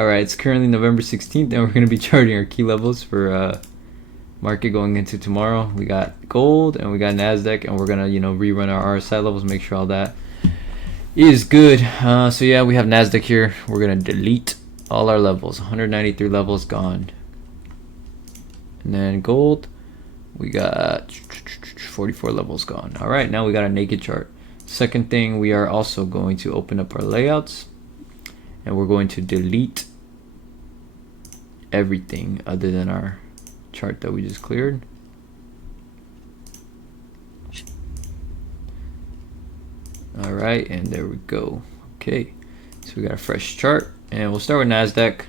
Alright, it's currently November 16th, and we're going to be charting our key levels for market going into tomorrow. We got gold and we got Nasdaq, and we're going to, rerun our RSI levels, make sure all that is good. So yeah, we have Nasdaq here. We're going to delete all our levels. 193 levels gone. And then gold, we got 44 levels gone. Alright, now we got a naked chart. Second thing, we are also going to open up our layouts, and we're going to delete everything other than our chart that we just cleared. All right, and there we go. Okay, so we got a fresh chart, and we'll start with Nasdaq,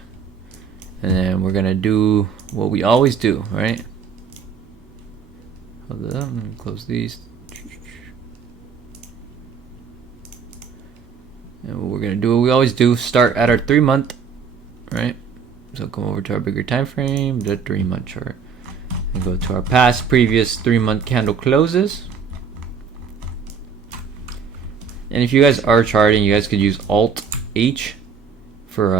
and then we're gonna do what we always do, right? Hold up, let me close these. And we're gonna do what we always do, start at our 3-month, right? So come over to our bigger time frame, the 3-month chart, and go to our past previous 3-month candle closes. And if you guys are charting, you guys could use Alt H for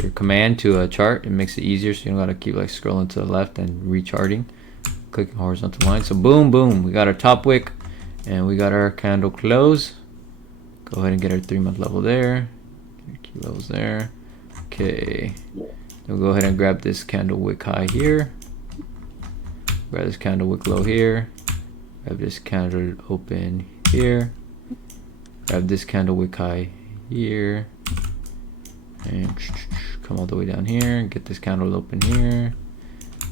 your command to chart. It makes it easier, so you don't gotta keep like scrolling to the left and recharting, clicking horizontal line. So boom, boom, we got our top wick, and we got our candle close. Go ahead and get our 3-month level there, your key levels there. Okay, we'll go ahead and grab this candle wick high here, grab this candle wick low here, grab this candle open here, grab this candle wick high here, and come all the way down here and get this candle open here,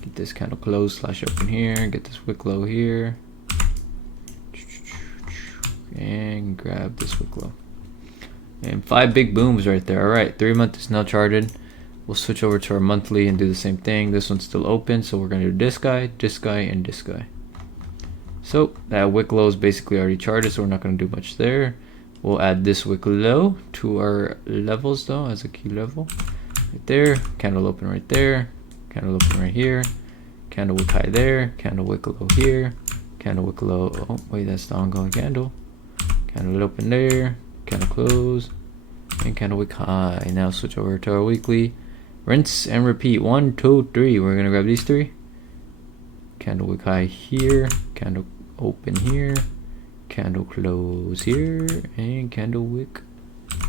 get this candle close slash open here, get this wick low here, and grab this wick low. And 5 big booms right there. Alright, 3-month is now charted. We'll switch over to our monthly and do the same thing. This one's still open, so we're going to do this guy, and this guy. So that wick low is basically already charted, so we're not going to do much there. We'll add this wick low to our levels though as a key level. Right there, candle open right there, candle open right here, candle wick high there, candle wick low here, candle wick low. Oh wait, that's the ongoing candle. Candle open there, candle close, and candle wick high. Now switch over to our weekly, rinse and repeat. 1, 2, 3. We're gonna grab these 3. Candle wick high here, candle open here, candle close here, and candle wick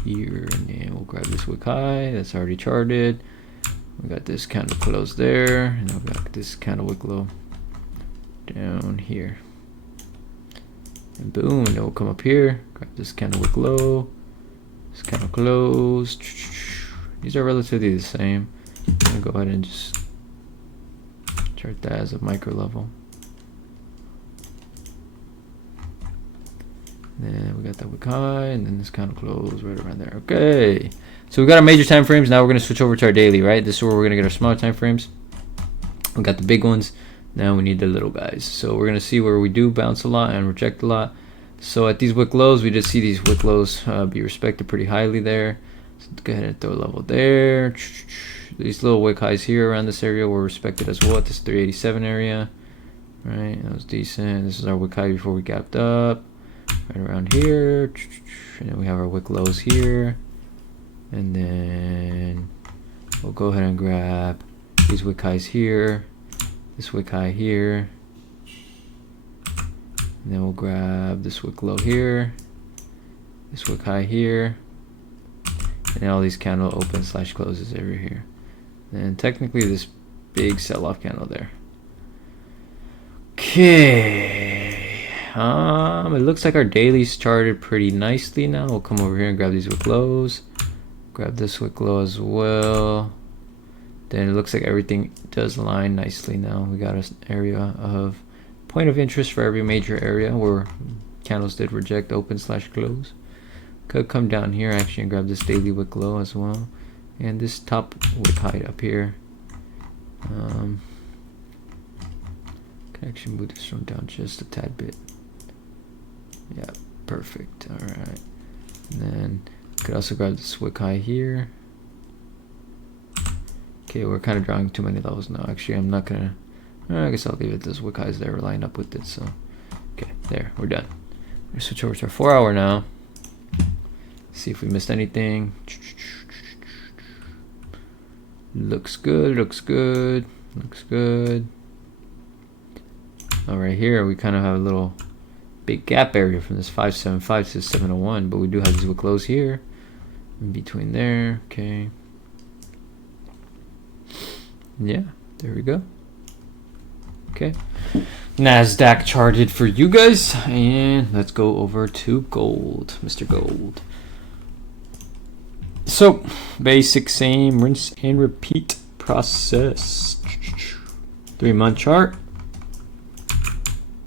here. And then we'll grab this wick high that's already charted. We got this candle close there, and then we got this candle wick low down here. And boom, and then we'll come up here, grab this candle wick low, this candle close. These are relatively the same. I'm gonna go ahead and just chart that as a micro level. And then we got that wick high, and then this candle close right around there. Okay, so we got our major time frames. Now we're gonna switch over to our daily, right? This is where we're gonna get our smaller time frames. We got the big ones. Now we need the little guys. So we're gonna see where we do bounce a lot and reject a lot. So at these wick lows, we just see these wick lows be respected pretty highly there. So let's go ahead and throw a level there. These little wick highs here around this area were respected as well at this 387 area. Right, that was decent. This is our wick high before we gapped up. Right around here. And then we have our wick lows here. And then we'll go ahead and grab these wick highs here. This wick high here, and then we'll grab this wick low here, this wick high here, and then all these candle open slash closes over here, and technically this big sell-off candle there. Okay, it looks like our daily's charted pretty nicely now. We'll come over here and grab these wick lows, grab this wick low as well. Then it looks like everything does line nicely now. We got an area of point of interest for every major area where candles did reject open slash close. Could come down here actually and grab this daily wick low as well. And this top wick high up here. Can actually move this one down just a tad bit. Yeah, perfect. Alright. And then could also grab this wick high here. Okay, we're kind of drawing too many levels now. Actually, I'm not gonna. I guess I'll leave it. Those wick highs there line up with it. So, okay, there, we're done. We're gonna switch over to our 4-hour now. See if we missed anything. Looks good, looks good, looks good. All right, here we kind of have a little big gap area from this 575 to 701, but we do have these wick lows here in between there. Okay. Yeah, there we go. Okay. Nasdaq charted for you guys, and let's go over to gold, Mr. Gold. So, basic same rinse and repeat process. 3-month chart.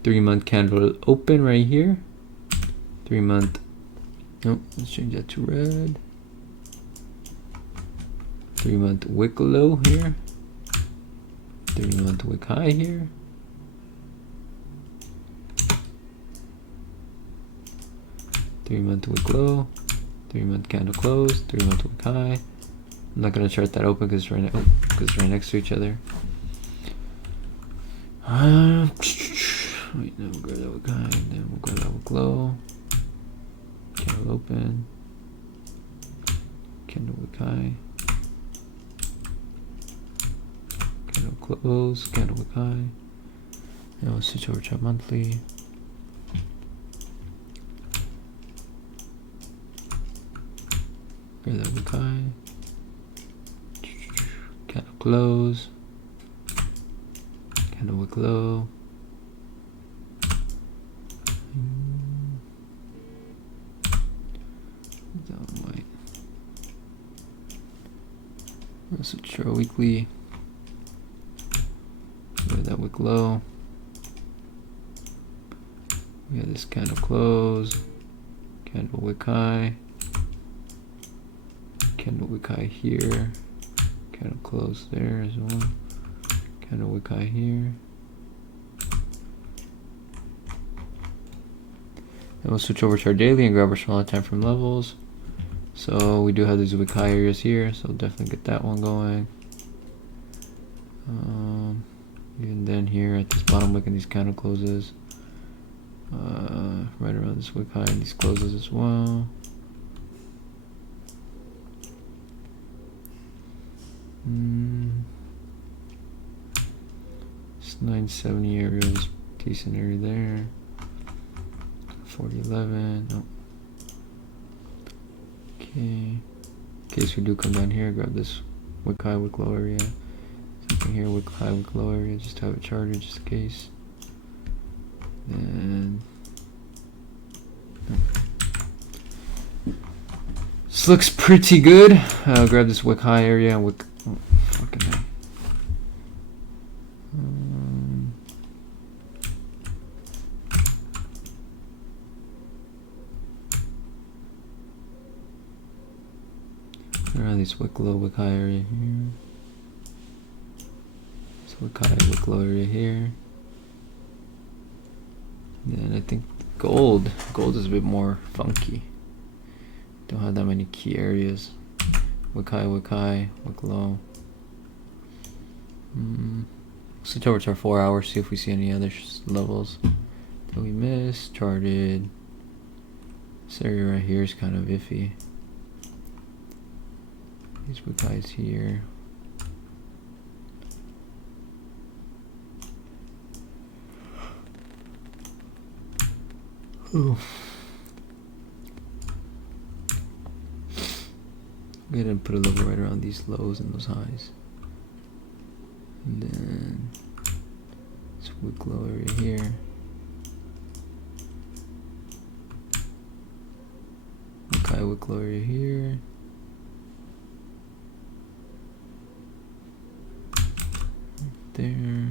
3-month candle open right here. 3-month. Nope, let's change that to red. 3-month wick low here. 3-month wick high here. 3-month wick low. 3-month candle close. 3-month wick high. I'm not gonna chart that open because it's right next to each other. Wait, no, we'll grab that wick high, then we'll grab that wick low. Candle open. Candle wick high. Candle close. Candle wick high. And we'll switch over to monthly. Grab that wick high. Candle close. Candle wick low. White. Let's switch to our weekly. Grab that wick low. We have this candle close. Candle wick high. Candle wick high here. Candle close there as well. Candle wick high here. And we'll switch over to our daily and grab our smaller time frame levels. So we do have these wick high areas here, so definitely get that one going. And then here at this bottom wick and these candle closes, right around this wick high and these closes as well. This 970 area is decent area there. 4011. Nope. Okay. In case we do come down here, grab this wick high, wick low area. Something here, wick high, wick low area, just to have it charted just in case. Then this looks pretty good. Grab this wick high area and wick. Oh, fucking hell. Around this wick low, wick high area here. So wick high, wick low area here. Then I think gold is a bit more funky. Don't have that many key areas. Wick high, wick low. Switch over to our 4 hours, see if we see any other levels that we missed. Charted. This area right here is kind of iffy. These wick highs here. Ooh. Go ahead and put a level right around these lows and those highs. And then this wick low area here. Wick high, wick low area here. Right there.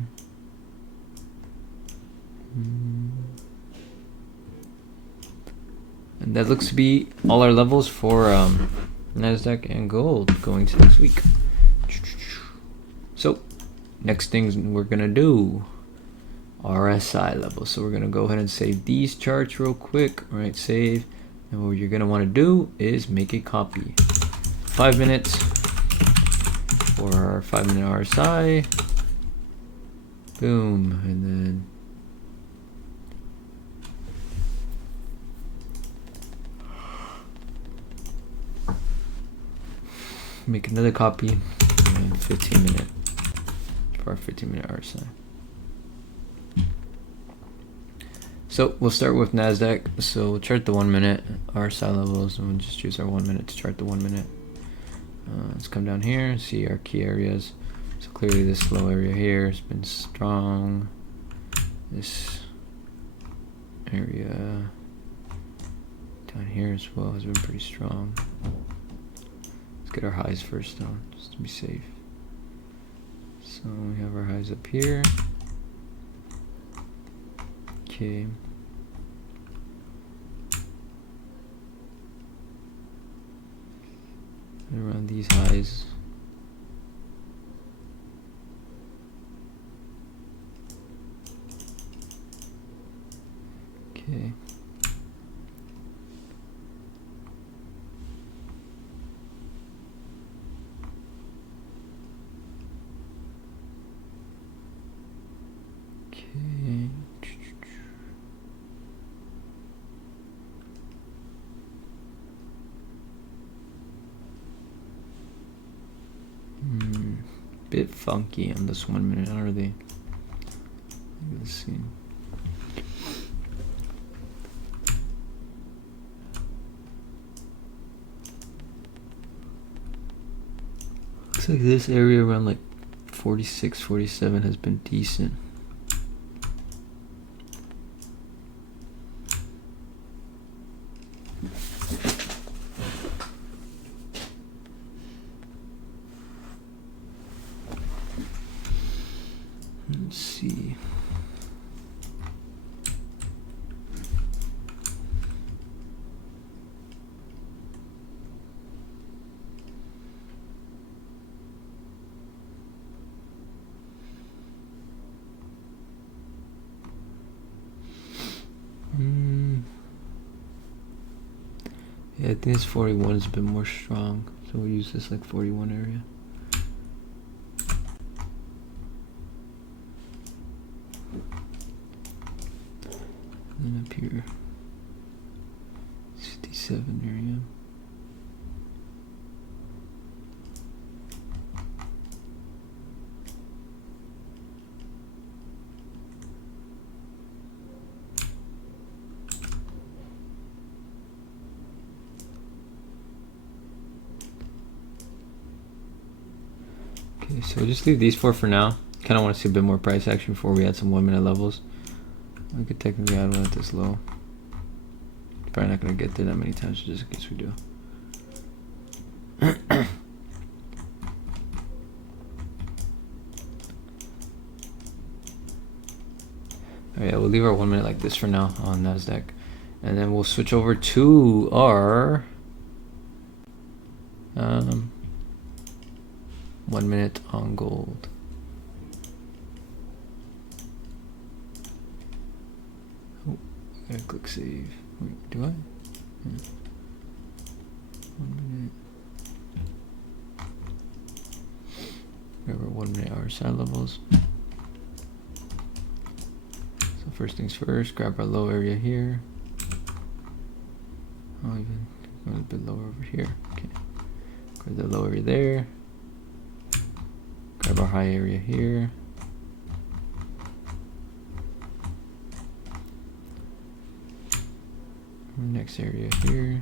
And that looks to be all our levels for Nasdaq and gold going to next week. So next things we're gonna do, RSI levels. So we're gonna go ahead and save these charts real quick. All right, save. And what you're gonna want to do is make a copy. 5 minutes for our 5-minute RSI. Boom, and then make another copy. And and 15 minute for our 15-minute RSI. So we'll start with Nasdaq. So we'll chart the 1 minute RSI levels, and we'll just use our 1 minute to chart the 1 minute. Let's come down here and see our key areas. So clearly this low area here has been strong. This area down here as well has been pretty strong. Let's get our highs first though, just to be safe. So we have our highs up here. Okay. And around these highs. Okay. Okay. Bit funky on this 1 minute, are they? Let's see. Looks like this area around like 46, 47 has been decent. Let's see. Yeah, I think this 41 has been more strong, so we'll use this like 41 area. And up here, 57 area. Okay, so we'll just leave these four for now. Kind of want to see a bit more price action before we add some 1 minute levels. We could technically add one at this low. Probably not going to get there that many times, just in case we do. Alright, we'll leave our 1 minute like this for now on Nasdaq. And then we'll switch over to our 1 minute on gold. Oh, I gotta click save. Wait, do I? Yeah. 1 minute. Grab our 1 minute RSI levels. So first things first, grab our low area here. Oh, even a little bit lower over here. Okay. Grab the low area there. Grab our high area here. Our next area here.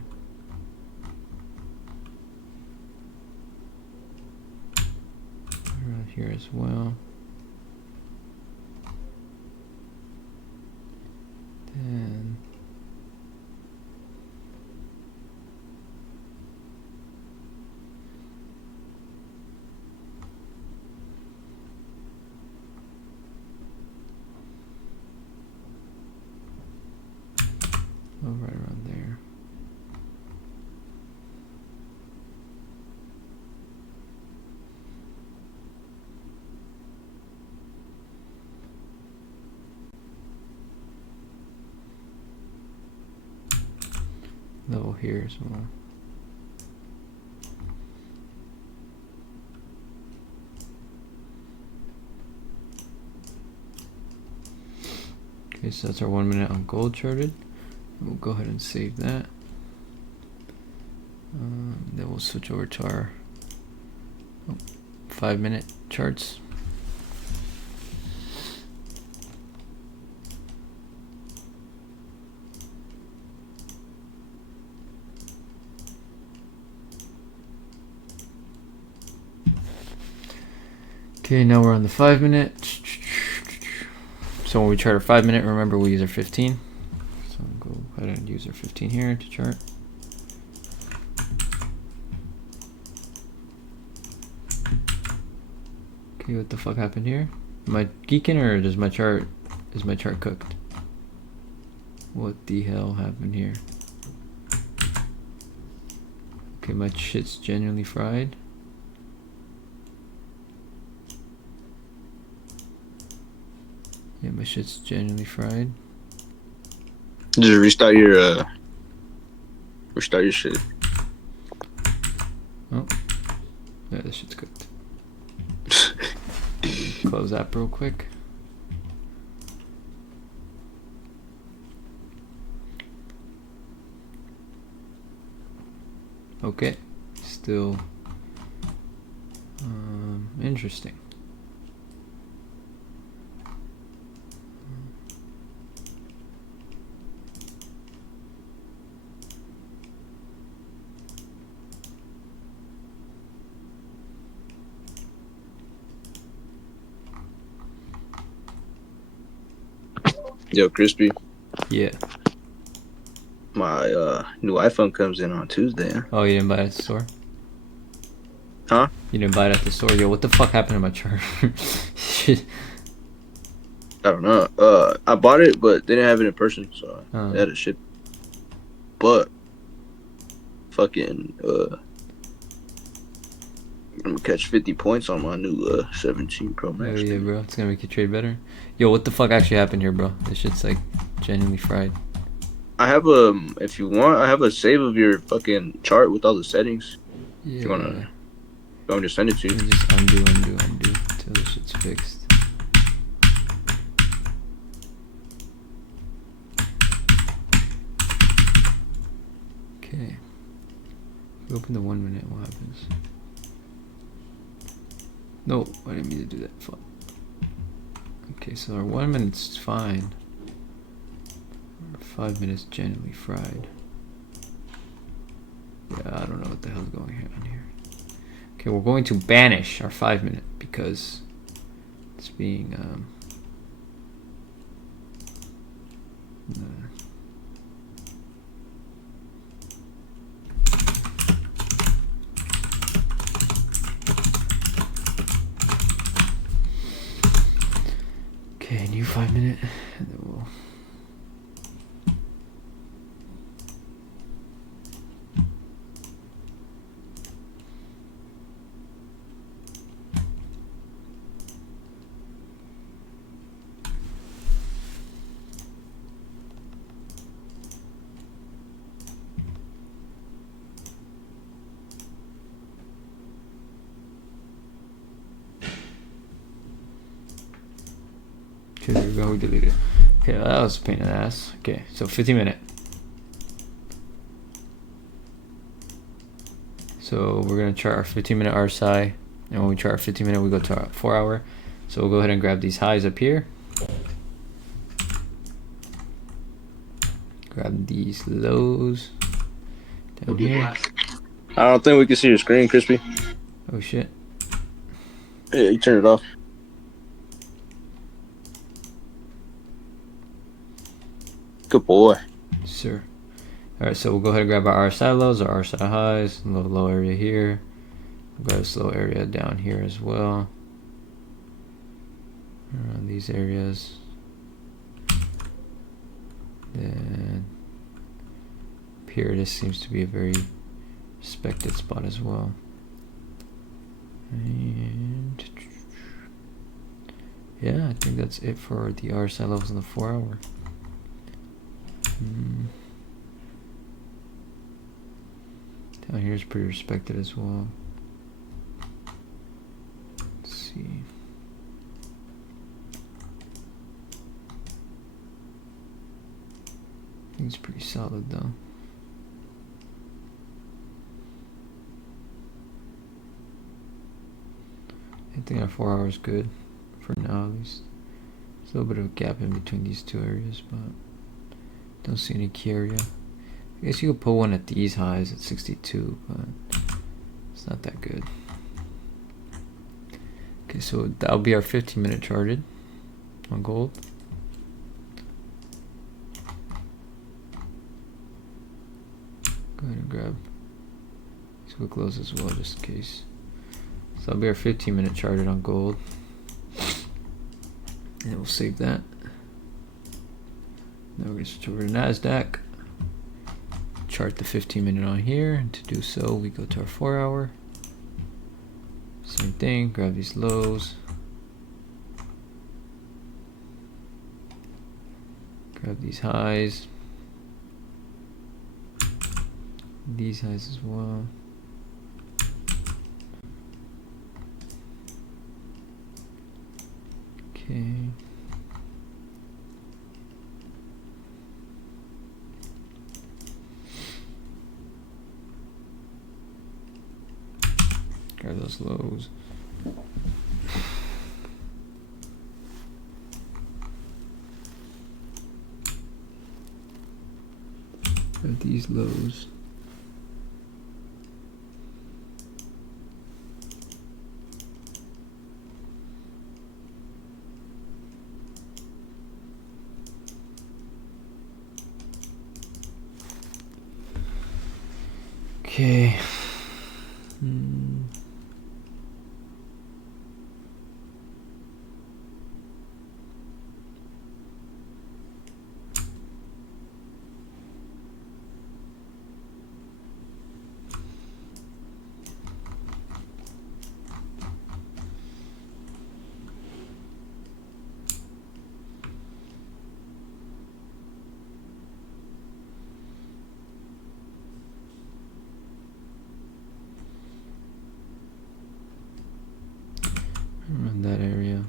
Around here as well. Then right around there. Level here as well. Okay, so that's our 1 minute on gold charted. We'll go ahead and save that. Then we'll switch over to our 5-minute charts. Okay, now we're on the 5-minute. So when we chart our 5-minute, remember we use our 15. So we'll go ahead and use our 15 here to chart. Okay, what the fuck happened here? Am I geeking or is my chart cooked? What the hell happened here? Okay, my shit's genuinely fried. Yeah, my shit's genuinely fried. Just restart your shit. Oh, yeah, this shit's cooked. Close that real quick. Okay, still interesting. Yo, Crispy. Yeah. My new iPhone comes in on Tuesday. Oh, you didn't buy it at the store? Huh? You didn't buy it at the store? Yo, what the fuck happened to my chart? Shit. I don't know. I bought it, but they didn't have it in person, so I had to ship. But fucking I'm gonna catch 50 points on my new 17 Pro Max. Oh yeah, bro. It's gonna make you trade better. Yo, what the fuck actually happened here, bro? This shit's like genuinely fried. I have if you want, I have a save of your fucking chart with all the settings. Yeah. If you wanna, I'm just send it to you. Just undo until this shit's fixed. Okay. If we open the 1 minute, what happens? No, I didn't mean to do that. Fuck. Okay, so our 1 minute's fine. Our 5 minutes genuinely fried. Yeah, I don't know what the hell's going on here. Okay, we're going to banish our 5 minute because it's being okay, new 5 minute, and then we'll. Okay, there we go, we deleted it. Okay, that was a pain in the ass. Okay, so 50 minute. So we're gonna chart our 15-minute RSI, and when we chart our 15-minute, we go to our 4-hour. So we'll go ahead and grab these highs up here. Grab these lows down here. I don't think we can see your screen, Crispy. Oh shit. Yeah, you turn it off. Good boy. Sir. Alright, so we'll go ahead and grab our RSI lows, our RSI highs, low area here. We'll grab this low area down here as well. Around these areas. Then up here, this seems to be a very respected spot as well. And yeah, I think that's it for the RSI levels in the 4-hour. Down here is pretty respected as well. Let's see. I think it's pretty solid though. I think our 4 hours good for now at least. There's a little bit of a gap in between these two areas, but don't see any key area. I guess you could put one at these highs at 62, but it's not that good. Okay, so that'll be our 15-minute charted on gold. Go ahead and grab these quick lows as well, just in case. So that'll be our 15-minute charted on gold. And we'll save that. Now we're going to switch over to Nasdaq. Chart the 15-minute on here. And to do so, we go to our 4 hour. Same thing, grab these lows. Grab these highs. These highs as well. Okay. Grab those lows. Grab these lows. Okay. Around that area.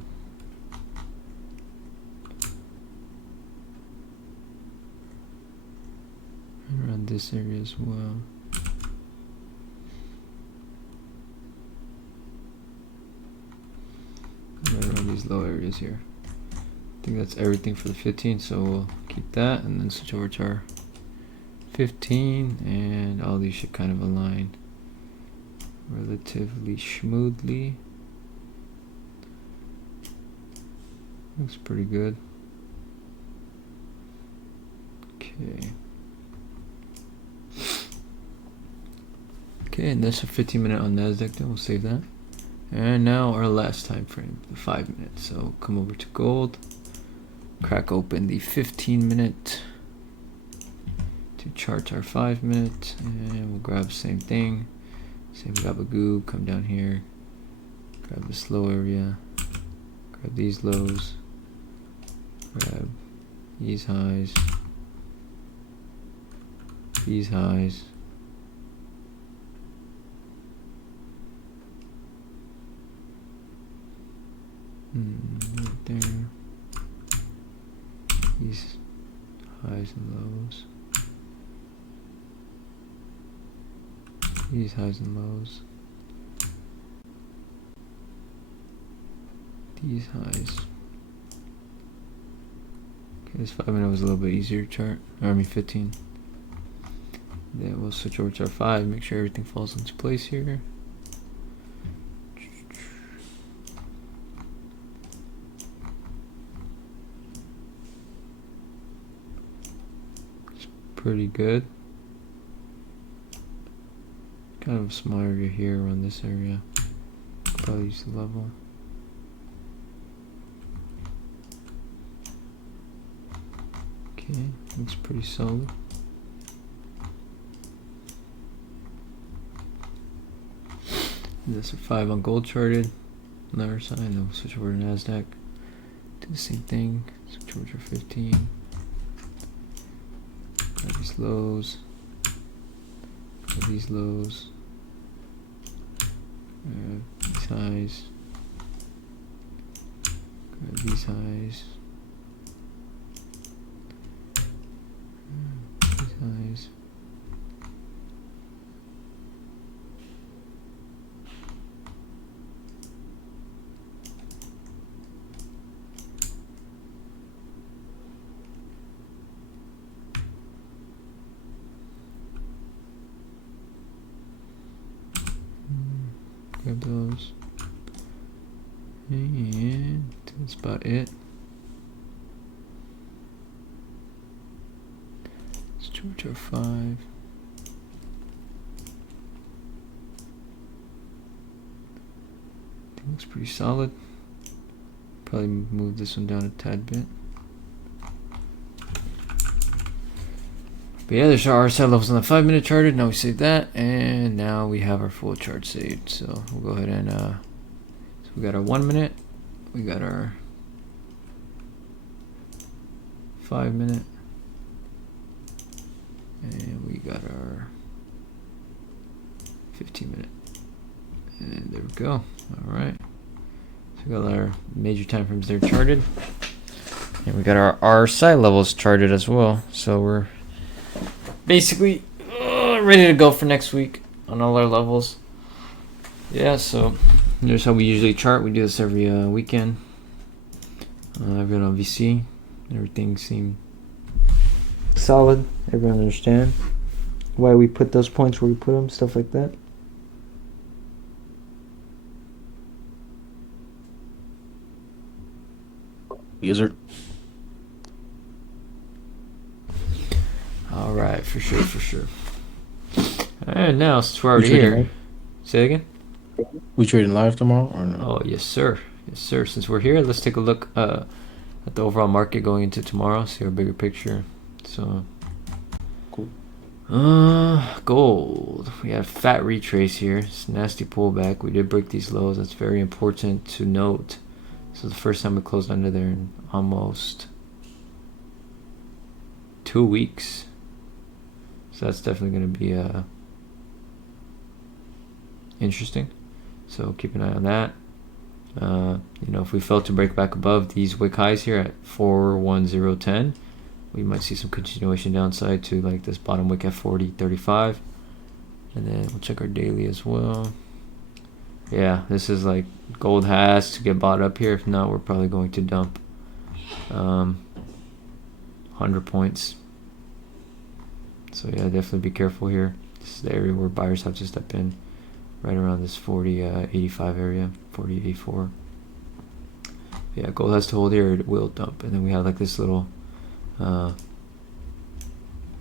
Around this area as well. Right around these low areas here. I think that's everything for the 15, so we'll keep that and then switch over to our 15, and all these should kind of align relatively smoothly. Looks pretty good. Okay. Okay, and that's a 15-minute on Nasdaq. Then we'll save that. And now our last time frame, the 5 minutes. So come over to gold, crack open the 15-minute to chart our 5 minute, and we'll grab the same thing, same gabagoo. Come down here, grab this low area, grab these lows. Grab these highs, these highs, right there, these highs and lows, these highs and lows, these highs. This 5 minute was a little bit easier chart, or I mean 15. Then we'll switch over to our 5, make sure everything falls into place here. It's pretty good. Kind of a small area here around this area. Probably use the level. Okay, looks pretty solid. This is 5 on gold charted. Another sign, then we'll switch over to Nasdaq. Do the same thing. Switch over to 15. Grab these lows. Grab these lows. Grab these highs. Grab these highs. Highs. Grab those. And that's about it. Let's George R5. Looks pretty solid. Probably move this one down a tad bit. But yeah, there's our RSI levels on the 5-minute charted. Now we save that, and now we have our full chart saved. So we'll go ahead and so we got our 1 minute, we got our 5 minute, and we got our 15 minute. And there we go. All right. So we got our major time frames there charted, and we got our RSI levels charted as well. So we're basically ready to go for next week on all our levels. Yeah. So here's how we usually chart. We do this every weekend. Everyone on VC, everything seemed solid. Everyone understand why we put those points where we put them, stuff like that. Yes, sir. All right, for sure, for sure. And now, since we're already here, Live? say it again. We trading live tomorrow or no? Oh, yes, sir. Yes, sir. Since we're here, let's take a look at the overall market going into tomorrow. See our bigger picture. So, Cool. Gold. We have fat retrace here. It's a nasty pullback. We did break these lows. That's very important to note. This is the first time we closed under there in almost 2 weeks. So that's definitely going to be interesting. So keep an eye on that. You know, if we fail to break back above these wick highs here at 41010, we might see some continuation downside to like this bottom wick at 4035. And then we'll check our daily as well. Yeah, this is like gold has to get bought up here. If not, we're probably going to dump 100 points. So yeah, definitely be careful here. This is the area where buyers have to step in, right around this 40.85 area, 40.84. Yeah, gold has to hold here, it will dump. And then we have like this little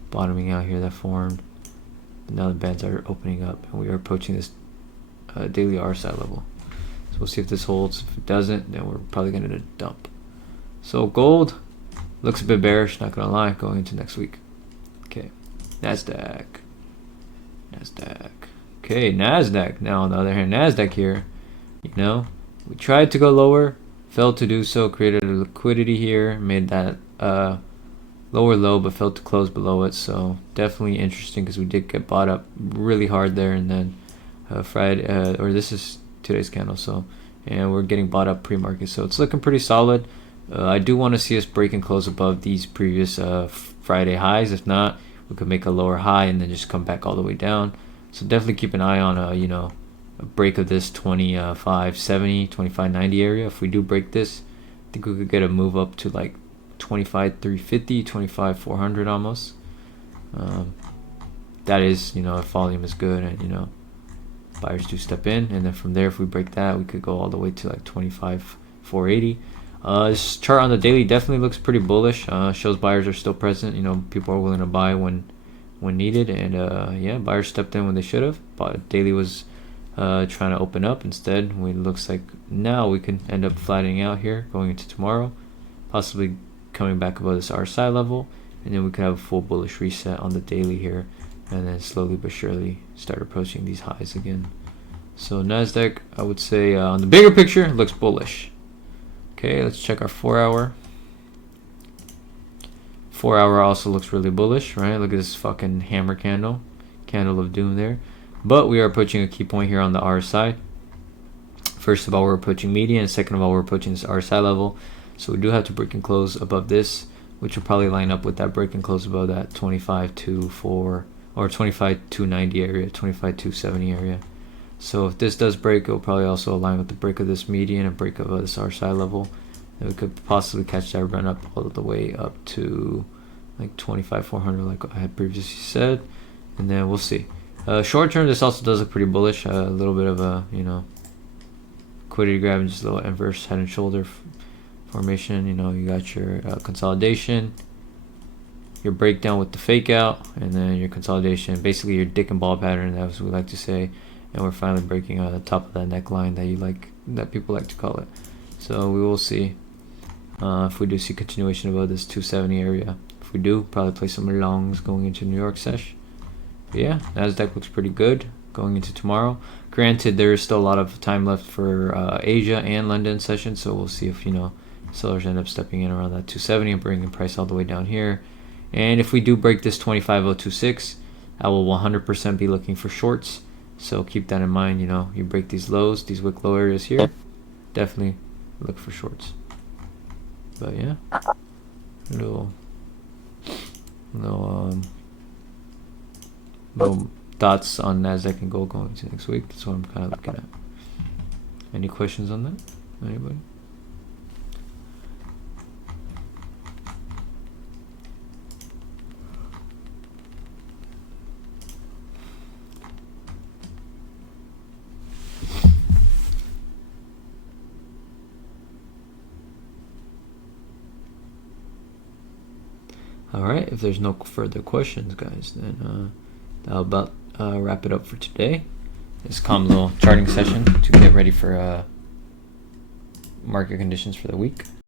bottoming out here that formed. But now the bands are opening up, and we are approaching this daily RSI level. So we'll see if this holds. If it doesn't, then we're probably going to dump. So gold looks a bit bearish, not going to lie, going into next week. Okay, Nasdaq. Okay, Nasdaq. Now on the other hand, Nasdaq here, you know, we tried to go lower, failed to do so, created a liquidity here, made that lower low, but failed to close below it. So definitely interesting, because we did get bought up really hard there, and then Friday, or this is today's candle, so, and we're getting bought up pre-market, so it's looking pretty solid. I do want to see us break and close above these previous Friday highs. If not, we could make a lower high and then just come back all the way down. So definitely keep an eye on you know, a break of this 2570, 2590 area. If we do break this, I think we could get a move up to like 25,350, 25,400 almost. That is, you know, if volume is good and, you know, buyers do step in, and then from there, if we break that, we could go all the way to like 25,480. This chart on the daily definitely looks pretty bullish. Shows buyers are still present. You know, people are willing to buy when needed, and yeah, buyers stepped in when they should have. But daily was trying to open up instead. It looks like now we can end up flattening out here going into tomorrow, possibly coming back above this RSI level, and then we could have a full bullish reset on the daily here, and then slowly but surely start approaching these highs again. So Nasdaq, I would say on the bigger picture, looks bullish. Okay, let's check our 4 hour. 4 hour also looks really bullish, right? Look at this fucking hammer candle of doom there. But we are approaching a key point here on the RSI. First of all, we're approaching median, and second of all, we're approaching this RSI level. So we do have to break and close above this, which will probably line up with that break and close above that 25.24 or 25.290 area, 25.270 area. So if this does break, it will probably also align with the break of this median and break of this RSI level. And we could possibly catch that run up all the way up to like 25,400, like I had previously said. And then we'll see. Short term, this also does look pretty bullish. A little bit of a, you know, liquidity grab and just a little inverse head and shoulder formation. You know, you got your consolidation, your breakdown with the fake out, and then your consolidation. Basically, your dick and ball pattern, as we like to say. And we're finally breaking on the top of that neckline that people like to call it. So we will see if we do see continuation above this 270 area. If we do, probably play some longs going into New York sesh. But yeah, Nasdaq looks pretty good going into tomorrow. Granted, there is still a lot of time left for Asia and London session, so we'll see if, you know, sellers end up stepping in around that 270 and bringing price all the way down here. And if we do break this 25026, I will 100% be looking for shorts. So keep that in mind. You know, you break these lows, these wick low areas here, definitely look for shorts. But yeah, little dots on Nasdaq and gold going into next week. That's what I'm kind of looking at. Any questions on that? Anybody? All right, if there's no further questions, guys, then that'll about wrap it up for today. This calm little charting session to get ready for market conditions for the week.